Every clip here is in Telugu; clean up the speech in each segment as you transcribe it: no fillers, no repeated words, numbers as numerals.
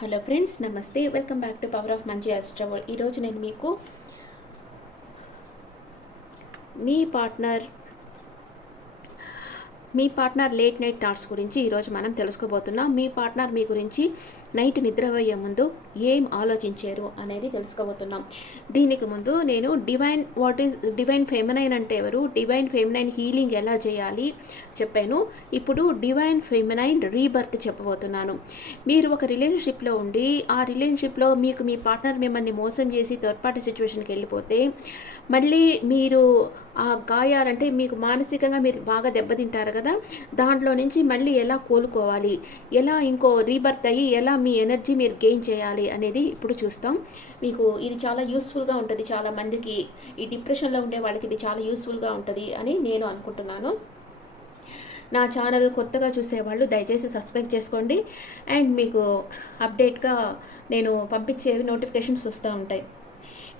హలో ఫ్రెండ్స్, నమస్తే. Welcome back to power of మంచి ఆస్ట్రో. ఈరోజు నేను మీకు మీ పార్ట్నర్ లేట్ నైట్ థాట్స్ గురించి ఈరోజు మనం తెలుసుకోబోతున్నాం. మీ పార్ట్నర్ మీ గురించి నైట్ నిద్రపోయే ముందు ఏం ఆలోచించారు అనేది తెలుసుకోబోతున్నాం. దీనికి ముందు నేను వాట్ ఈజ్ డివైన్ ఫెమినైన్ అంటే ఎవరు, డివైన్ ఫెమినైన్ హీలింగ్ ఎలా చేయాలి చెప్పాను. ఇప్పుడు డివైన్ ఫెమినైన్ రీబర్త్ చెప్పబోతున్నాను. మీరు ఒక రిలేషన్షిప్లో ఉండి ఆ రిలేషన్షిప్లో మీ పార్ట్నర్ మిమ్మల్ని మోసం చేసి థర్డ్ పార్టీ సిచ్యువేషన్కి వెళ్ళిపోతే మళ్ళీ మీరు ఆ గాయాలంటే మీకు మానసికంగా మీరు బాగా దెబ్బతింటారు కదా, దాంట్లో నుంచి మళ్ళీ ఎలా కోలుకోవాలి, ఎలా ఇంకో రీబర్త్ అయ్యి ఎలా మీ ఎనర్జీ మీరు గెయిన్ చేయాలి అనేది ఇప్పుడు చూస్తాం. మీకు ఇది చాలా యూస్ఫుల్గా ఉంటుంది. చాలామందికి ఈ డిప్రెషన్లో ఉండే వాళ్ళకి ఇది చాలా యూస్ఫుల్గా ఉంటుంది అని నేను అనుకుంటున్నాను. నా ఛానల్ కొత్తగా చూసేవాళ్ళు దయచేసి సబ్స్క్రైబ్ చేసుకోండి. అండ్ మీకు అప్డేట్గా నేను పంపించేవి నోటిఫికేషన్స్ వస్తూ ఉంటాయి.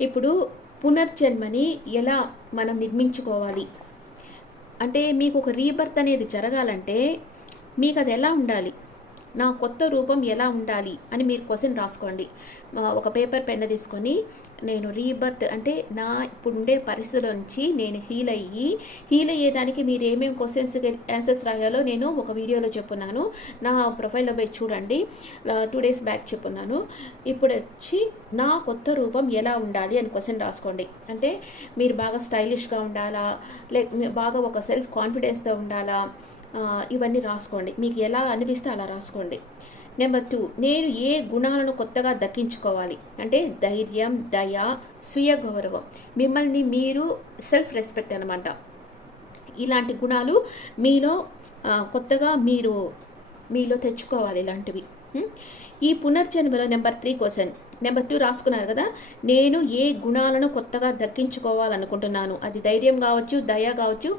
ఇప్పుడు పునర్జన్మని ఎలా మనం నిర్మించుకోవాలి అంటే, మీకు ఒక రీబర్త్ అనేది జరగాలంటే మీకు అది ఎలా ఉండాలి, నా కొత్త రూపం ఎలా ఉండాలి అని మీరు క్వశ్చన్ రాసుకోండి. ఒక పేపర్ పెన్ తీసుకొని నేను రీబర్త్ అంటే నా ఇప్పుడు ఉండే పరిస్థితుల నుంచి నేను హీల్ అయ్యేదానికి మీరు ఏమేమి క్వశ్చన్స్ ఆన్సర్స్ రాయాలో నేను ఒక వీడియోలో చెప్పున్నాను. నా ప్రొఫైల్లో పోయి చూడండి, 2 days బ్యాక్ చెప్పున్నాను. ఇప్పుడు వచ్చి నా కొత్త రూపం ఎలా ఉండాలి అని క్వశ్చన్ రాసుకోండి. అంటే మీరు బాగా స్టైలిష్గా ఉండాలా, బాగా ఒక సెల్ఫ్ కాన్ఫిడెన్స్తో ఉండాలా, ఇవన్నీ రాసుకోండి. మీకు ఎలా అనిపిస్తే అలా రాసుకోండి. నెంబర్ 2, నేను ఏ గుణాలను కొత్తగా దక్కించుకోవాలి అంటే ధైర్యం, దయ, స్వీయ గౌరవం, మిమ్మల్ని మీరు సెల్ఫ్ రెస్పెక్ట్ అనమాట. ఇలాంటి గుణాలు మీలో కొత్తగా మీలో తెచ్చుకోవాలి ఇలాంటివి. ఈ పునర్జన్మలో నెంబర్ 3 క్వశ్చన్. నెంబర్ 2 రాసుకున్నారు కదా, నేను ఏ గుణాలను కొత్తగా దక్కించుకోవాలనుకుంటున్నాను. అది ధైర్యం కావచ్చు, దయ కావచ్చు,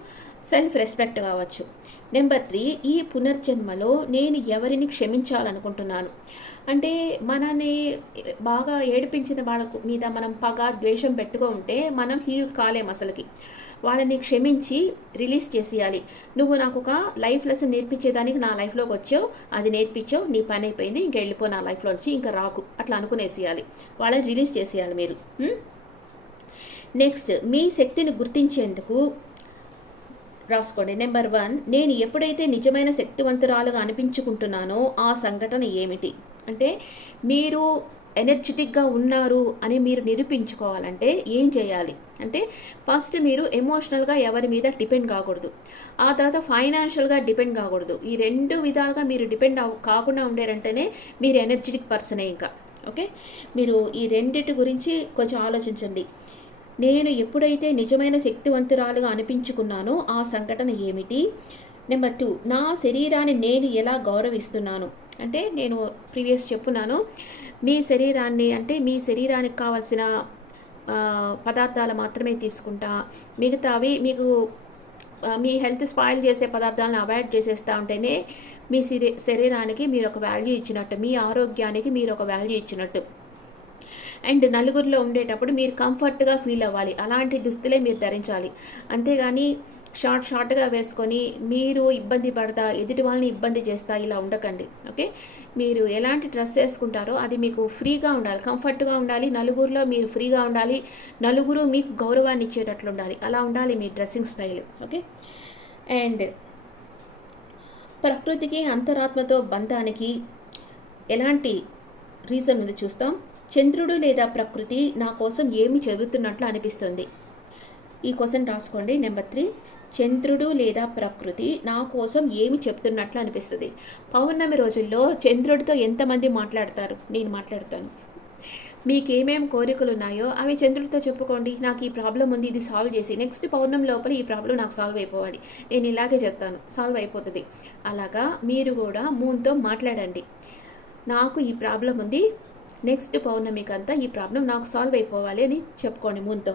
సెల్ఫ్ రెస్పెక్ట్ కావచ్చు. నెంబర్ 3, ఈ పునర్జన్మలో నేను ఎవరిని క్షమించాలనుకుంటున్నాను. అంటే మనని బాగా ఏడిపించిన వాళ్ళ మీద మనం పగ, ద్వేషం పెట్టుకో ఉంటే మనం హీల్ కాలేం అసలుకి. వాళ్ళని క్షమించి రిలీజ్ చేసేయాలి. నువ్వు నాకు ఒక లైఫ్ లెసన్ నేర్పించేదానికి నా లైఫ్లోకి వచ్చావు, అది నేర్పించావు, నీ పని అయిపోయింది, ఇంకా వెళ్ళిపో నా లైఫ్లో నుంచి, ఇంకా రాకు, అట్లా అనుకునేసేయాలి. వాళ్ళని రిలీజ్ చేసేయాలి మీరు. నెక్స్ట్, మీ శక్తిని గుర్తించేందుకు రాసుకోండి. నెంబర్ 1, నేను ఎప్పుడైతే నిజమైన శక్తివంతురాలుగా అనిపించుకుంటున్నానో ఆ సంఘటన ఏమిటి. అంటే మీరు ఎనర్జెటిక్గా ఉన్నారు అని మీరు నిరూపించుకోవాలంటే ఏం చేయాలి అంటే, ఫస్ట్ మీరు ఎమోషనల్గా ఎవరి మీద డిపెండ్ కాకూడదు, ఆ తర్వాత ఫైనాన్షియల్గా డిపెండ్ కాకూడదు. ఈ 2 విధాలుగా మీరు డిపెండ్ కాకుండా ఉండేరంటేనే మీరు ఎనర్జెటిక్ పర్సనే. ఇంకా ఓకే, మీరు ఈ రెండిటి గురించి కొంచెం ఆలోచించండి. నేను ఎప్పుడైతే నిజమైన శక్తివంతురాలుగా అనిపించుకున్నానో ఆ సంఘటన ఏమిటి. నెంబర్ 2, నా శరీరాన్ని నేను ఎలా గౌరవిస్తున్నాను. అంటే నేను ప్రీవియస్ చెప్పున్నాను, మీ శరీరాన్ని అంటే మీ శరీరానికి కావాల్సిన పదార్థాలు మాత్రమే తీసుకుంటా, మిగతావి మీకు మీ హెల్త్ స్పాయిల్ చేసే పదార్థాలను అవాయిడ్ చేసేస్తూ ఉంటేనే మీ శరీరానికి మీరు ఒక వాల్యూ ఇచ్చినట్టు, మీ ఆరోగ్యానికి మీరు ఒక వాల్యూ ఇచ్చినట్టు. అండ్ నలుగురిలో ఉండేటప్పుడు మీరు కంఫర్ట్గా ఫీల్ అవ్వాలి, అలాంటి దుస్తులే మీరు ధరించాలి. అంతేగాని షార్ట్గా వేసుకొని మీరు ఇబ్బంది పడతా, ఎదుటి వాళ్ళని ఇబ్బంది చేస్తా ఇలా ఉండకండి. ఓకే, మీరు ఎలాంటి డ్రెస్ వేసుకుంటారో అది మీకు ఫ్రీగా ఉండాలి, కంఫర్ట్గా ఉండాలి, నలుగురిలో మీరు ఫ్రీగా ఉండాలి, నలుగురు మీకు గౌరవాన్ని ఇచ్చేటట్లు ఉండాలి, అలా ఉండాలి మీ డ్రెస్సింగ్ స్టైల్. ఓకే, అండ్ ప్రకృతికి అంతరాత్మతో బంధానికి ఎలాంటి రీజన్ ఉంది చూస్తాం. చంద్రుడు లేదా ప్రకృతి నా కోసం ఏమి చెబుతున్నట్లు అనిపిస్తుంది. ఈ క్వశ్చన్ రాసుకోండి. నెంబర్ 3, చంద్రుడు లేదా ప్రకృతి నా కోసం ఏమి చెప్తున్నట్లు అనిపిస్తుంది. పౌర్ణమి రోజుల్లో చంద్రుడితో ఎంతమంది మాట్లాడతారు? నేను మాట్లాడతాను. మీకు ఏమేమి కోరికలు ఉన్నాయో అవి చంద్రుడితో చెప్పుకోండి. నాకు ఈ ప్రాబ్లం ఉంది, ఇది సాల్వ్ చేసి నెక్స్ట్ పౌర్ణమి లోపల ఈ ప్రాబ్లం నాకు సాల్వ్ అయిపోవాలి, నేను ఇలాగే చెప్తాను, సాల్వ్ అయిపోతుంది. అలాగా మీరు కూడా మూన్తో మాట్లాడండి. నాకు ఈ ప్రాబ్లం ఉంది, నెక్స్ట్ పౌర్ణమికి అంతా ఈ ప్రాబ్లం నాకు సాల్వ్ అయిపోవాలి అని చెప్పుకోండి మూన్తో.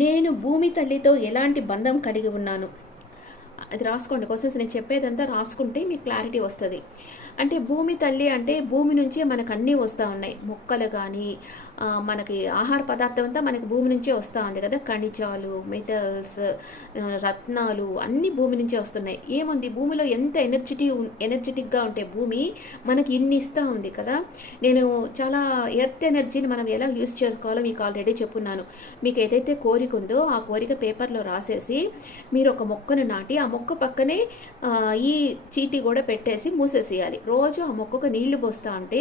నేను భూమి తల్లితో ఎలాంటి బంధం కలిగి ఉన్నాను అది రాసుకోండి. క్వశ్చన్స్ నేను చెప్పేదంతా రాసుకుంటే మీకు క్లారిటీ వస్తుంది. అంటే భూమి తల్లి అంటే భూమి నుంచే మనకు అన్నీ వస్తూ ఉన్నాయి. మొక్కలు కానీ, మనకి ఆహార పదార్థం అంతా మనకి భూమి నుంచే వస్తూ ఉంది కదా! ఖనిజాలు, మెటల్స్, రత్నాలు అన్నీ భూమి నుంచే వస్తున్నాయి. ఏముంది భూమిలో ఎంత ఎనర్జిటిక్‌గా ఉంటే భూమి మనకి ఇన్ని ఇస్తా ఉంది కదా! నేను చాలా ఎర్త్ ఎనర్జీని మనం ఎలా యూజ్ చేసుకోవాలో మీకు ఆల్రెడీ చెప్పున్నాను. మీకు ఏదైతే కోరిక ఉందో ఆ కోరిక పేపర్‌లో రాసేసి మీరు ఒక మొక్కను నాటి ఆ మొక్క పక్కనే ఈ చీటీ కూడా పెట్టేసి మూసేసేయాలి. రోజు ఆ మొక్కకు నీళ్లు పోస్తా ఉంటే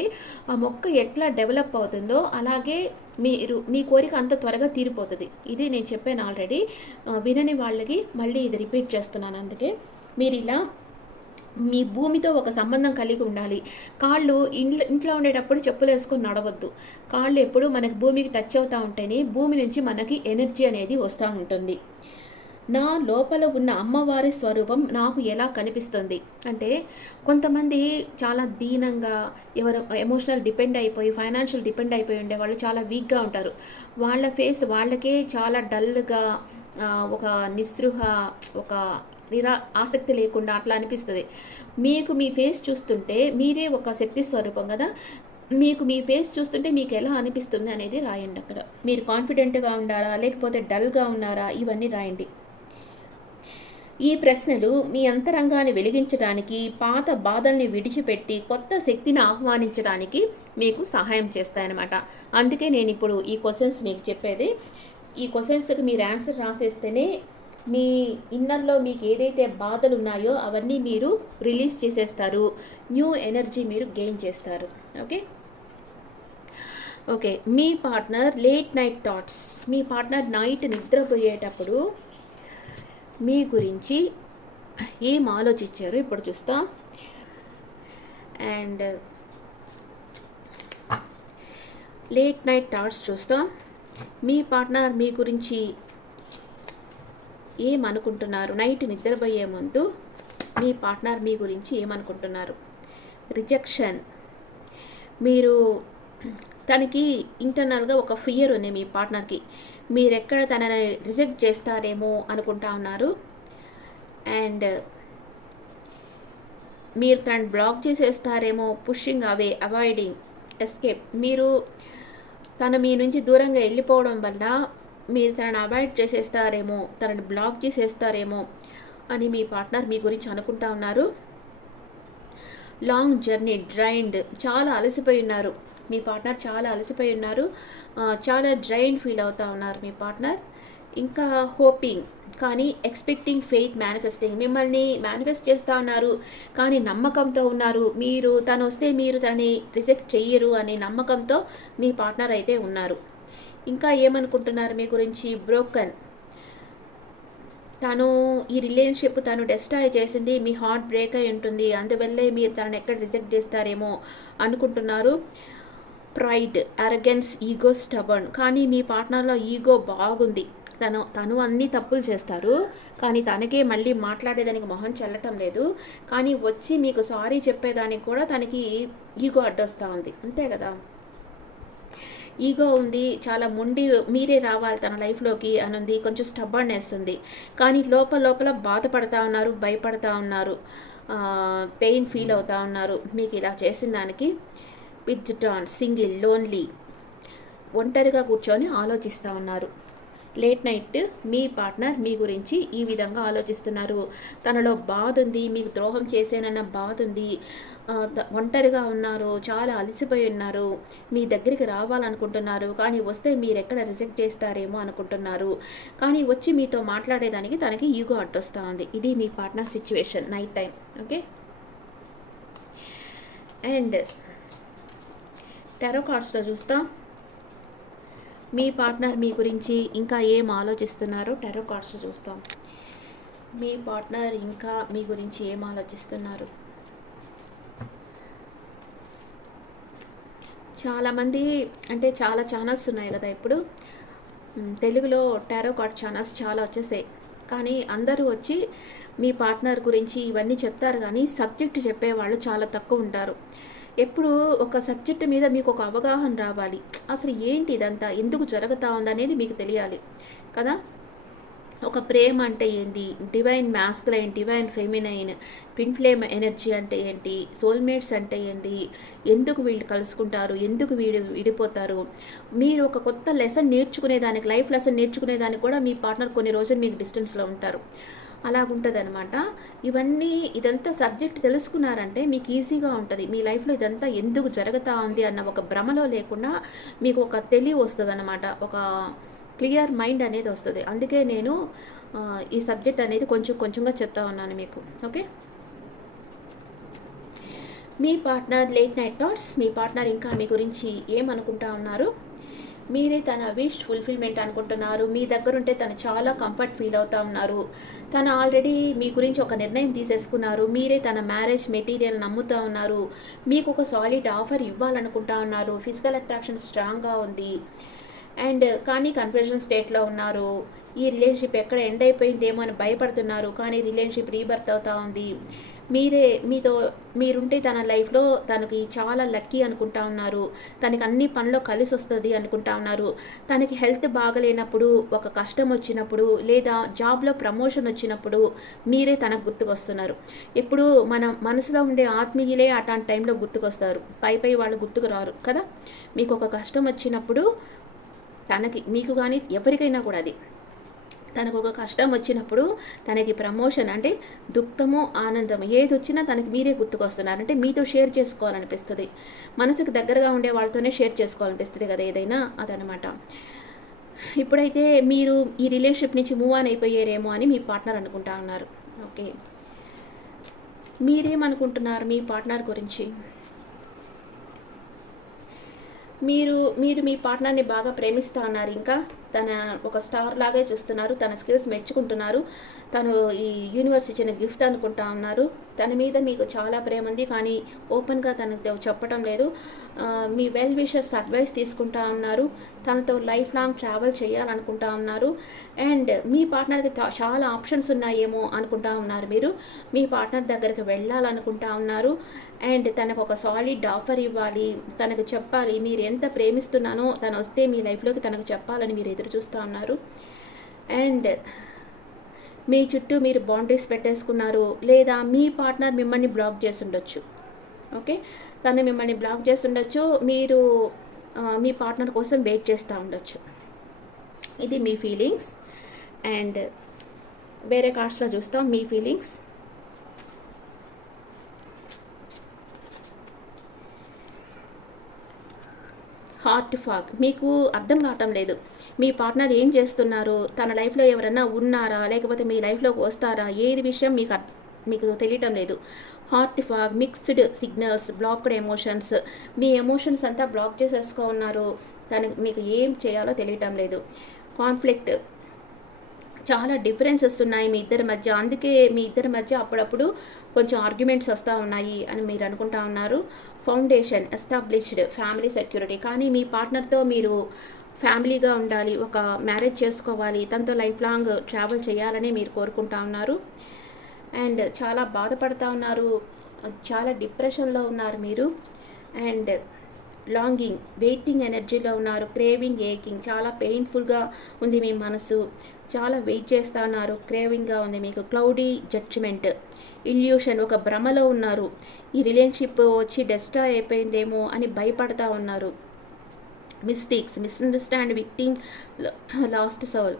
ఆ మొక్క ఎట్లా డెవలప్ అవుతుందో అలాగే మీ కోరిక అంత త్వరగా తీరిపోతుంది. ఇది నేను చెప్పాను ఆల్రెడీ. వినని వాళ్ళకి మళ్ళీ ఇది రిపీట్ చేస్తున్నాను. అందుకే మీరు ఇలా మీ భూమితో ఒక సంబంధం కలిగి ఉండాలి. కాళ్ళు ఇంట్లో ఉండేటప్పుడు చెప్పులు వేసుకొని నడవద్దు. కాళ్ళు ఎప్పుడు మనకి భూమికి టచ్ అవుతూ ఉంటేనే భూమి నుంచి మనకి ఎనర్జీ అనేది వస్తూ ఉంటుంది. నా లోపల ఉన్న అమ్మవారి స్వరూపం నాకు ఎలా కనిపిస్తుంది అంటే, కొంతమంది చాలా దీనంగా, ఎవరు ఎమోషనల్ డిపెండ్ అయిపోయి, ఫైనాన్షియల్ డిపెండ్ అయిపోయి ఉండేవాళ్ళు చాలా వీక్గా ఉంటారు. వాళ్ళ ఫేస్ వాళ్ళకే చాలా డల్గా, ఒక నిస్పృహ, ఒక ఆసక్తి లేకుండా అట్లా అనిపిస్తుంది. మీకు మీ ఫేస్ చూస్తుంటే మీరే ఒక శక్తి స్వరూపం కదా! మీకు మీ ఫేస్ చూస్తుంటే మీకు ఎలా అనిపిస్తుంది అనేది రాయండి అక్కడ. మీరు కాన్ఫిడెంట్గా ఉన్నారా, లేకపోతే డల్గా ఉన్నారా, ఇవన్నీ రాయండి. ఈ ప్రశ్నలు మీ అంతరంగాన్ని వెలిగించడానికి, పాత బాధల్ని విడిచిపెట్టి కొత్త శక్తిని ఆహ్వానించడానికి మీకు సహాయం చేస్తాయన్నమాట. అందుకే నేను ఇప్పుడు ఈ క్వశ్చన్స్ మీకు చెప్పేది. ఈ క్వశ్చన్స్కి మీరు ఆన్సర్ రాసేస్తేనే మీ ఇన్నర్లో మీకు ఏదైతే బాధలు ఉన్నాయో అవన్నీ మీరు రిలీజ్ చేసేస్తారు. న్యూ ఎనర్జీ మీరు గెయిన్ చేస్తారు. ఓకే. మీ పార్ట్నర్ లేట్ నైట్ థాట్స్. మీ పార్ట్నర్ నైట్ నిద్రపోయేటప్పుడు మీ గురించి ఏం ఆలోచించారు ఇప్పుడు చూస్తాం. అండ్ లేట్ నైట్ థాట్స్ చూస్తాం. మీ పార్ట్నర్ మీ గురించి ఏమనుకుంటున్నారు? నైట్ నిద్రపోయే ముందు మీ పార్ట్నర్ మీ గురించి ఏమనుకుంటున్నారు? రిజెక్షన్. మీరు తనకి ఇంటర్నల్గా ఒక ఫియర్ ఉంది మీ పార్ట్నర్కి. మీరెక్కడ తనని రిజెక్ట్ చేస్తారేమో అనుకుంటా ఉన్నారు. అండ్ మీరు తనని బ్లాక్ చేసేస్తారేమో, పుషింగ్ అవే, అవాయిడింగ్, ఎస్కేప్. మీరు తను మీ నుంచి దూరంగా వెళ్ళిపోవడం వల్ల మీరు తనని అవాయిడ్ చేసేస్తారేమో, తనని బ్లాక్ చేసేస్తారేమో అని మీ పార్ట్నర్ మీ గురించి అనుకుంటా ఉన్నారు. Long journey, drained. చాలా అలసిపోయి ఉన్నారు మీ పార్ట్నర్, చాలా అలసిపోయి ఉన్నారు. చాలా డ్రైన్ ఫీల్ అవుతూ ఉన్నారు మీ పార్ట్నర్. ఇంకా హోపింగ్, కానీ ఎక్స్పెక్టింగ్, ఫెయిత్, మేనిఫెస్టింగ్. మిమ్మల్ని మేనిఫెస్ట్ చేస్తూ ఉన్నారు కానీ నమ్మకంతో ఉన్నారు. మీరు తను వస్తే మీరు తనని రిజెక్ట్ చెయ్యరు అనే నమ్మకంతో మీ పార్ట్నర్ అయితే ఉన్నారు. ఇంకా ఏమనుకుంటున్నారు మీ గురించి? బ్రోకన్. తను ఈ రిలేషన్షిప్ తను డెస్ట్రాయ్ చేసింది, మీ హార్ట్ బ్రేక్ అయి ఉంటుంది. అందువల్లే మీరు తనని ఎక్కడ రిజెక్ట్ చేస్తారేమో అనుకుంటున్నారు. Pride, arrogance, ego, stubborn. కానీ మీ పార్ట్నర్లో ఈగో బాగుంది. తను అన్ని తప్పులు చేస్తారు కానీ తనకే మళ్ళీ మాట్లాడేదానికి మొహం చెల్లటం లేదు. కానీ వచ్చి మీకు సారీ చెప్పేదానికి కూడా తనకి ఈగో అడ్డొస్తూ ఉంది. అంతే కదా, ఈగో ఉంది, చాలా మొండి, మీరే రావాలి తన లైఫ్లోకి అని ఉంది. కొంచెం స్టబ్బర్నెస్ ఉంది. కానీ లోపల బాధపడతా ఉన్నారు, భయపడతా ఉన్నారు, పెయిన్ ఫీల్ అవుతూ ఉన్నారు మీకు ఇలా చేసిన దానికి. విత్డ్రాన్, సింగిల్, లోన్లీ, ఒంటరిగా కూర్చొని ఆలోచిస్తూ ఉన్నారు. లేట్ నైట్ మీ పార్ట్నర్ మీ గురించి ఈ విధంగా ఆలోచిస్తున్నారు. తనలో బాధ ఉంది, మీకు ద్రోహం చేసేనన్న బాధ ఉంది, ఒంటరిగా ఉన్నారు, చాలా అలసిపోయి ఉన్నారు, మీ దగ్గరికి రావాలనుకుంటున్నారు కానీ వస్తే మీరు ఎక్కడ రిజెక్ట్ చేస్తారేమో అనుకుంటున్నారు. కానీ వచ్చి మీతో మాట్లాడేదానికి తనకి ఈగో అడ్డొస్తూ ఉంది. ఇది మీ partner situation night time. Okay. And tarot కార్డ్స్లో చూస్తాం మీ పార్ట్నర్ మీ గురించి ఇంకా ఏం ఆలోచిస్తున్నారో. టారో కార్డ్స్లో చూస్తాం మీ పార్ట్నర్ ఇంకా మీ గురించి ఏం ఆలోచిస్తున్నారు. చాలామంది అంటే చాలా ఛానల్స్ ఉన్నాయి కదా ఇప్పుడు తెలుగులో టారో కార్డ్ ఛానల్స్ చాలా వచ్చేసాయి. కానీ అందరూ వచ్చి మీ పార్ట్నర్ గురించి ఇవన్నీ చెప్తారు కానీ సబ్జెక్ట్ చెప్పేవాళ్ళు చాలా తక్కువ ఉంటారు. ఎప్పుడు ఒక సబ్జెక్ట్ మీద మీకు ఒక అవగాహన రావాలి. అసలు ఏంటి ఇదంతా, ఎందుకు జరుగుతూ ఉందనేది మీకు తెలియాలి కదా. ఒక ప్రేమ అంటే ఏంది, divine masculine, divine feminine, twin flame energy అంటే ఏంటి, సోల్మేట్స్ అంటే ఏంది, ఎందుకు వీళ్ళు కలుసుకుంటారు, ఎందుకు విడిపోతారు, మీరు ఒక కొత్త లెసన్ నేర్చుకునేదానికి, లైఫ్ లెసన్ నేర్చుకునేదానికి కూడా మీ పార్ట్నర్ కొన్ని రోజులు మీకు డిస్టెన్స్లో ఉంటారు. అలాగుంటుంది అనమాట. ఇదంతా సబ్జెక్ట్ తెలుసుకున్నారంటే మీకు ఈజీగా ఉంటుంది. మీ లైఫ్లో ఇదంతా ఎందుకు జరుగుతూ ఉంది అన్న ఒక భ్రమలో లేకుండా మీకు ఒక తెలివి వస్తుంది అనమాట. ఒక క్లియర్ మైండ్ అనేది వస్తుంది. అందుకే నేను ఈ సబ్జెక్ట్ అనేది కొంచెం కొంచెంగా చెప్తా ఉన్నాను మీకు. ఓకే, మీ పార్ట్నర్ లేట్ నైట్ థాట్స్. మీ పార్ట్నర్ ఇంకా మీ గురించి ఏమనుకుంటా ఉన్నారు, మీరే తన విష్ ఫుల్ఫిల్మెంట్ అనుకుంటున్నారు, మీ దగ్గర ఉంటే తను చాలా కంఫర్ట్ ఫీల్ అవుతూ ఉన్నారు, తను ఆల్రెడీ మీ గురించి ఒక నిర్ణయం తీసేసుకున్నారు, మీరే తన మ్యారేజ్ మెటీరియల్ నమ్ముతూ ఉన్నారు, మీకు ఒక సాలిడ్ ఆఫర్ ఇవ్వాలనుకుంటా ఉన్నారు, ఫిజికల్ అట్రాక్షన్ స్ట్రాంగ్గా ఉంది, అండ్ కానీ కన్ఫ్యూజన్ స్టేట్లో ఉన్నారు, ఈ రిలేషన్షిప్ ఎక్కడ ఎండ్ అయిపోయిందేమో అని భయపడుతున్నారు, కానీ రిలేషన్షిప్ రీబర్త్ అవుతూ ఉంది, మీరుంటే తన లైఫ్లో తనకి చాలా లక్కీ అనుకుంటా ఉన్నారు, తనకి అన్ని పనిలో కలిసి వస్తుంది అనుకుంటా ఉన్నారు, తనకి హెల్త్ బాగలేనప్పుడు, ఒక కష్టం వచ్చినప్పుడు, లేదా జాబ్లో ప్రమోషన్ వచ్చినప్పుడు మీరే తనకు గుర్తుకొస్తున్నారు. ఇప్పుడు మన మనసులో ఉండే ఆత్మీయులే అట్లాంటి టైంలో గుర్తుకొస్తారు, పై వాళ్ళు గుర్తుకు రారు కదా. మీకు ఒక కష్టం వచ్చినప్పుడు మీకు కానీ ఎవరికైనా కూడా అది, తనకు ఒక కష్టం వచ్చినప్పుడు, తనకి ప్రమోషన్ అంటే దుఃఖము ఆనందం ఏది వచ్చినా తనకి మీరే గుర్తుకొస్తున్నారు, అంటే మీతో షేర్ చేసుకోవాలనిపిస్తుంది, మనసుకు దగ్గరగా ఉండే వాళ్ళతోనే షేర్ చేసుకోవాలనిపిస్తుంది కదా ఏదైనా, అదనమాట. ఇప్పుడైతే మీరు ఈ రిలేషన్షిప్ నుంచి మూవ్ ఆన్ అయిపోయారేమో అని మీ పార్ట్నర్ అనుకుంటా ఉన్నారు. ఓకే, మీరేమనుకుంటున్నారు మీ పార్ట్నర్ గురించి? మీరు మీ పార్ట్నర్ని బాగా ప్రేమిస్తూ ఉన్నారు, ఇంకా తన ఒక స్టార్ లాగే చూస్తున్నారు, తన స్కిల్స్ మెచ్చుకుంటున్నారు, తను ఈ యూనివర్స్ ఇచ్చిన గిఫ్ట్ అనుకుంటా ఉన్నారు, తన మీద మీకు చాలా ప్రేమ ఉంది, కానీ ఓపెన్గా తనకు చెప్పడం లేదు, మీ వెల్ విషర్స్ అడ్వైస్ తీసుకుంటా ఉన్నారు, తనతో లైఫ్ లాంగ్ ట్రావెల్ చేయాలనుకుంటా ఉన్నారు, అండ్ మీ పార్ట్నర్కి చాలా ఆప్షన్స్ ఉన్నాయేమో అనుకుంటా ఉన్నారు, మీరు మీ పార్ట్నర్ దగ్గరికి వెళ్ళాలనుకుంటా ఉన్నారు, అండ్ తనకు ఒక సాలిడ్ ఆఫర్ ఇవ్వాలి, తనకు చెప్పాలి మీరు ఎంత ప్రేమిస్తున్నానో, తను వస్తే మీ లైఫ్లోకి తనకు చెప్పాలని మీరు ఎదురు చూస్తూ ఉన్నారు, అండ్ మీ చుట్టూ మీరు బౌండరీస్ పెట్టేసుకున్నారు, లేదా మీ పార్ట్నర్ మిమ్మల్ని బ్లాక్ చేసి ఉండొచ్చు. ఓకే, తను మిమ్మల్ని బ్లాక్ చేసి ఉండొచ్చు, మీరు మీ పార్ట్నర్ కోసం వెయిట్ చేస్తూ ఉండొచ్చు. ఇది మీ ఫీలింగ్స్. అండ్ వేరే కార్డ్స్లో చూస్తాం మీ ఫీలింగ్స్. Heart fog. మీకు అర్థం కావటం లేదు మీ పార్ట్నర్ ఏం చేస్తున్నారు, తన లైఫ్లో ఎవరన్నా ఉన్నారా, లేకపోతే మీ లైఫ్లోకి వస్తారా, ఏది విషయం మీకు తెలియటం లేదు. Heart fog, mixed signals, blocked emotions, మీ ఎమోషన్స్ అంతా బ్లాక్ చేసేసుకో ఉన్నారు, మీకు ఏం చేయాలో తెలియటం లేదు. కాన్ఫ్లిక్ట్, చాలా డిఫరెన్సెస్ ఉన్నాయి మీ ఇద్దరి మధ్య, అందుకే మీ ఇద్దరి మధ్య అప్పుడప్పుడు కొంచెం ఆర్గ్యుమెంట్స్ వస్తూ ఉన్నాయి అని మీరు అనుకుంటా ఉన్నారు. ఫౌండేషన్, ఎస్టాబ్లిష్డ్ ఫ్యామిలీ సెక్యూరిటీ, కానీ మీ పార్ట్నర్తో మీరు ఫ్యామిలీగా ఉండాలి, ఒక మ్యారేజ్ చేసుకోవాలి, తనతో లైఫ్ లాంగ్ ట్రావెల్ చేయాలని మీరు కోరుకుంటా ఉన్నారు. అండ్ చాలా బాధపడుతూ ఉన్నారు, చాలా డిప్రెషన్లో ఉన్నారు మీరు, అండ్ లాంగింగ్, వెయిటింగ్ ఎనర్జీలో ఉన్నారు, క్రేవింగ్, ఏకింగ్, చాలా పెయిన్ఫుల్గా ఉంది మీ మనసు, చాలా వెయిట్ చేస్తూ ఉన్నారు, క్రేవింగ్గా ఉంది మీకు. క్లౌడీ జడ్జిమెంట్, ఇల్యూషన్, ఒక భ్రమలో ఉన్నారు, ఈ రిలేషన్షిప్ వచ్చి డెస్ట్రాయ్ అయిపోయిందేమో అని భయపడతా ఉన్నారు. Mistakes, misunderstand, victim, lost soul,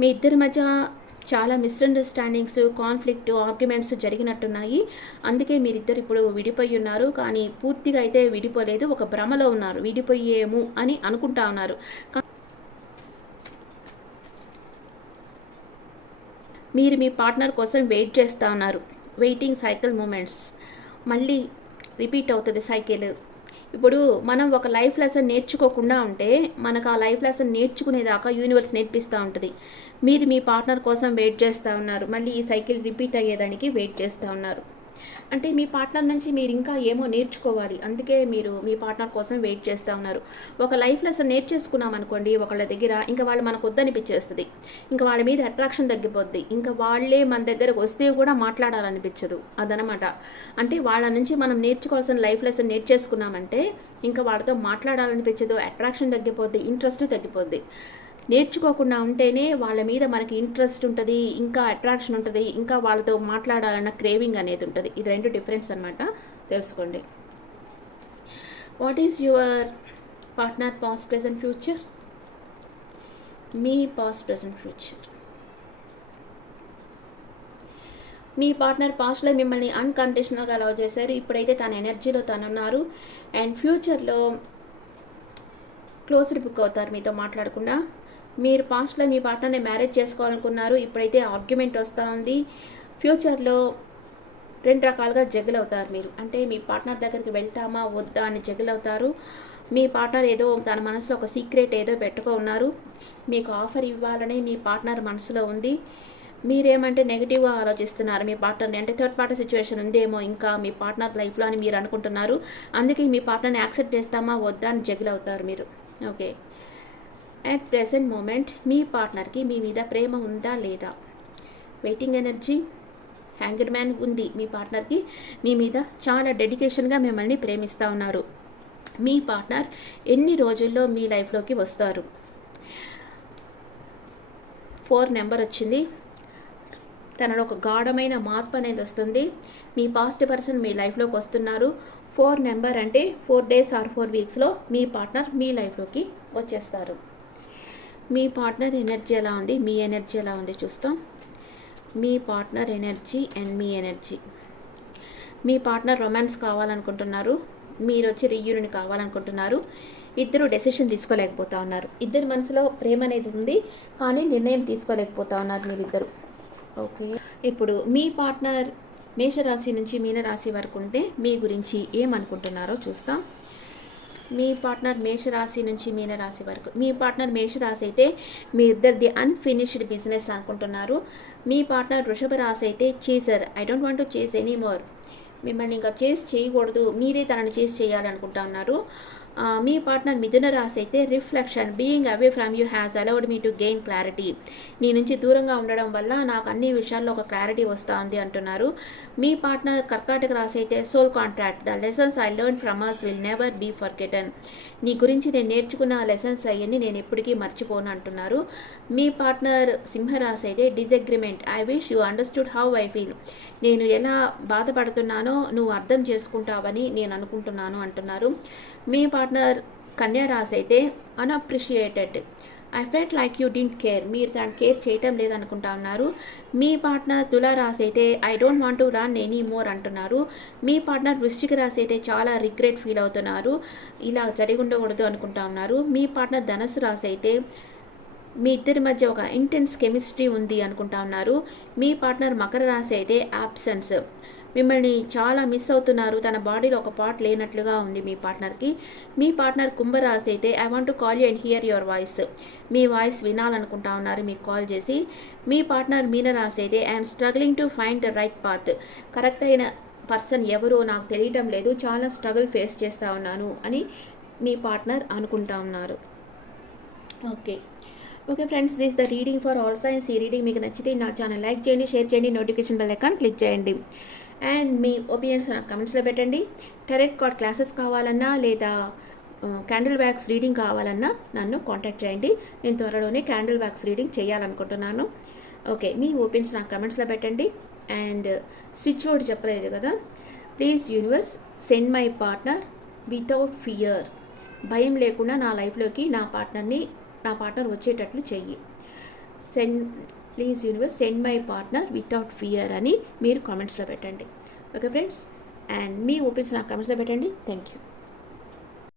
మీ ఇద్దరి మధ్య చాలా మిస్అండర్స్టాండింగ్స్, కాన్ఫ్లిక్ట్, ఆర్గ్యుమెంట్స్ జరిగినట్టున్నాయి, అందుకే మీరిద్దరు ఇప్పుడు విడిపోయి ఉన్నారు, కానీ పూర్తిగా అయితే విడిపోలేదు, ఒక భ్రమలో ఉన్నారు, విడిపోయేము అని అనుకుంటా ఉన్నారు. మీరు మీ పార్ట్నర్ కోసం వెయిట్ చేస్తూ ఉన్నారు, వెయిటింగ్ సైకిల్ మూమెంట్స్, మళ్ళీ రిపీట్ అవుతుంది సైకిల్. ఇప్పుడు మనం ఒక లైఫ్ లెసన్ నేర్చుకోకుండా ఉంటే మనకు ఆ లైఫ్ లెసన్ నేర్చుకునేదాకా యూనివర్స్ నేర్పిస్తూ ఉంటుంది. మీరు మీ పార్ట్నర్ కోసం వెయిట్ చేస్తూ ఉన్నారు, మళ్ళీ ఈ సైకిల్ రిపీట్ అయ్యేదానికి వెయిట్ చేస్తూ ఉన్నారు. అంటే మీ పార్ట్నర్ నుంచి మీరు ఇంకా ఏమో నేర్చుకోవాలి, అందుకే మీరు మీ పార్ట్నర్ కోసం వెయిట్ చేస్తూ ఉన్నారు. ఒక లైఫ్ లెసన్ నేర్చేసుకున్నాం అనుకోండి ఒకళ్ళ దగ్గర, ఇంకా వాళ్ళు మనకు వద్దనిపించేస్తుంది, ఇంకా వాళ్ళ మీద అట్రాక్షన్ తగ్గిపోద్ది, ఇంకా వాళ్ళే మన దగ్గరకు వస్తే కూడా మాట్లాడాలనిపించదు, అదనమాట. అంటే వాళ్ళ నుంచి మనం నేర్చుకోవాల్సిన లైఫ్ లెసన్ నేర్చేసుకున్నామంటే ఇంకా వాళ్ళతో మాట్లాడాలనిపించదు, అట్రాక్షన్ తగ్గిపోద్ది, ఇంట్రెస్ట్ తగ్గిపోద్ది. నేర్చుకోకుండా ఉంటేనే వాళ్ళ మీద మనకి ఇంట్రెస్ట్ ఉంటుంది, ఇంకా అట్రాక్షన్ ఉంటుంది, ఇంకా వాళ్ళతో మాట్లాడాలన్న క్రేవింగ్ అనేది ఉంటుంది. ఇది 2 డిఫరెన్స్ అనమాట, తెలుసుకోండి. What is your partner past, present, future? Me past, present, future. Me partner పాస్ట్లో మిమ్మల్ని అన్కండిషనల్గా లవ్ చేశారు, ఇప్పుడైతే తన ఎనర్జీలో తనున్నారు. అండ్ ఫ్యూచర్లో క్లోజ్డ్ బుక్ అవుతారు మీతో మాట్లాడకుండా. మీరు పాస్ట్లో మీ పార్ట్నర్ని మ్యారేజ్ చేసుకోవాలనుకున్నారు, ఇప్పుడైతే ఆర్గ్యుమెంట్ వస్తూ ఉంది. ఫ్యూచర్లో 2 రకాలుగా జగిల్ అవుతారు మీరు. అంటే మీ పార్ట్నర్ దగ్గరికి వెళ్తామా వద్దా అని జగిల్ అవుతారు. మీ పార్ట్నర్ ఏదో తన మనసులో ఒక సీక్రెట్ ఏదో పెట్టుకో ఉన్నారు, మీకు ఆఫర్ ఇవ్వాలని మీ పార్ట్నర్ మనసులో ఉంది. మీరేమంటే నెగిటివ్గా ఆలోచిస్తున్నారు మీ పార్ట్నర్ని, అంటే థర్డ్ పార్టీ సిచ్యువేషన్ ఉందేమో ఇంకా మీ పార్ట్నర్ లైఫ్లో అని మీరు అనుకుంటున్నారు. అందుకే మీ పార్ట్నర్ని యాక్సెప్ట్ చేస్తామా వద్దా అని జగిల్ అవుతారు మీరు. ఓకే, అట్ ప్రెజెంట్ మూమెంట్ మీ పార్ట్నర్కి మీ మీద ప్రేమ ఉందా లేదా? వెయిటింగ్ ఎనర్జీ, హ్యాంగ్డ్ మ్యాన్ ఉంది. మీ పార్ట్నర్కి మీ మీద చాలా డెడికేషన్గా మిమ్మల్ని ప్రేమిస్తూ ఉన్నారు. మీ పార్ట్నర్ ఎన్ని రోజుల్లో మీ లైఫ్లోకి వస్తారు? 4 నెంబర్ వచ్చింది. తనలో ఒక గాఢమైన మార్పు అనేది వస్తుంది. మీ పాస్ట్ పర్సన్ మీ లైఫ్లోకి వస్తున్నారు. 4 నెంబర్ అంటే 4 days ఆర్ 4 weeksలో మీ పార్ట్నర్ మీ లైఫ్లోకి వచ్చేస్తారు. మీ పార్ట్నర్ ఎనర్జీ ఎలా ఉంది, మీ ఎనర్జీ ఎలా ఉంది చూస్తాం. మీ పార్ట్నర్ ఎనర్జీ అండ్ మీ ఎనర్జీ. మీ పార్ట్నర్ రొమాన్స్ కావాలనుకుంటున్నారు, మీరు వచ్చి రీయూనియన్ కావాలనుకుంటున్నారు. ఇద్దరు డెసిషన్ తీసుకోలేకపోతా ఉన్నారు. ఇద్దరి మనసులో ప్రేమ అనేది ఉంది, కానీ నిర్ణయం తీసుకోలేకపోతా ఉన్నారు మీరిద్దరు. ఓకే, ఇప్పుడు మీ పార్ట్నర్ మేషరాశి నుంచి మీనరాశి వరకు ఉంటే మీ గురించి ఏమనుకుంటున్నారో చూస్తాం. మీ పార్ట్నర్ మేషరాశి నుంచి మీనరాశి వరకు. మీ పార్ట్నర్ మేషరాశి అయితే మీ ఇద్దరిది అన్ఫినిష్డ్ బిజినెస్ అనుకుంటున్నారు. మీ పార్ట్నర్ వృషభ రాశి అయితే chaser, I don't want to chase anymore, మిమ్మల్ని ఇంకా చేస్ చేయకూడదు, మీరే తనని చేస్ చేయాలనుకుంటా ఉన్నారు. మీ పార్ట్నర్ మిథున రాశి అయితే reflection, being away from you has allowed me to gain clarity, నీ నుంచి దూరంగా ఉండడం వల్ల నాకు అన్ని విషయాల్లో ఒక క్లారిటీ వస్తూ ఉంది అంటున్నారు. మీ పార్ట్నర్ కర్కాటక రాశి అయితే soul contract, the lessons I learn from us will never be forgotten, నీ గురించి నేను నేర్చుకున్న లెసన్స్ అయ్యని నేను ఎప్పటికీ మర్చిపోను అంటున్నారు. మీ పార్ట్నర్ సింహరాశి అయితే disagreement, I wish you understood how I feel, నేను ఎలా బాధపడుతున్నానో నువ్వు అర్థం చేసుకుంటావని నేను అనుకుంటున్నాను అంటున్నారు. మీ పార్ట్నర్ కన్యా రాశి అయితే unappreciated, I felt like you didn't care, మీరు దాన్ని కేర్ చేయటం లేదనుకుంటా ఉన్నారు. మీ పార్ట్నర్ తులారాశి అయితే I don't want to run any more అంటున్నారు. మీ పార్ట్నర్ వృశ్చిక రాశి అయితే చాలా రిగ్రెట్ ఫీల్ అవుతున్నారు, ఇలా జరిగి ఉండకూడదు అనుకుంటా ఉన్నారు. మీ పార్ట్నర్ ధనుసు రాశి అయితే మీ ఇద్దరి మధ్య ఒక ఇంటెన్స్ కెమిస్ట్రీ ఉంది అనుకుంటా ఉన్నారు. మీ పార్ట్నర్ మకర రాశి అయితే యాబ్సెన్స్, మిమ్మల్ని చాలా మిస్ అవుతున్నారు, తన బాడీలో ఒక పార్ట్ లేనట్లుగా ఉంది మీ పార్ట్నర్కి. మీ పార్ట్నర్ కుంభరాశి అయితే I want to call you and hear your voice, మీ వాయిస్ వినాలనుకుంటా ఉన్నారు మీకు కాల్ చేసి. మీ పార్ట్నర్ మీనరాశి అయితే I'm struggling to find the right path, correct అయిన పర్సన్ ఎవరో నాకు తెలియటం లేదు, చాలా స్ట్రగుల్ ఫేస్ చేస్తూ ఉన్నాను అని మీ పార్ట్నర్ అనుకుంటా ఉన్నారు. Okay friends, this the reading for all science. ఈ రీడింగ్ మీకు నచ్చితే నా ఛానల్ లైక్ చేయండి, షేర్ చేయండి, నోటిఫికేషన్ బెల్ ఐకాన్ క్లిక్ చేయండి. అండ్ మీ ఒపీనియన్స్ నాకు కమెంట్స్లో పెట్టండి. టారెట్ కార్డ్ క్లాసెస్ కావాలన్నా లేదా క్యాండిల్ వ్యాక్స్ రీడింగ్ కావాలన్నా నన్ను కాంటాక్ట్ చేయండి. నేను త్వరలోనే క్యాండిల్ వ్యాక్స్ రీడింగ్ చేయాలనుకుంటున్నాను. ఓకే, మీ ఒపీనియన్స్ నాకు కమెంట్స్లో పెట్టండి. అండ్ స్విచ్ వర్డ్ చెప్పలేదు కదా, please universe send my partner without fear, భయం లేకుండా నా లైఫ్లోకి నా పార్ట్నర్ వచ్చేటట్లు చెయ్యి. Please universe send my partner without fear అని మీరు కామెంట్స్లో పెట్టండి. Okay friends, and me opinions నాకు కామెంట్స్లో పెట్టండి. Thank you.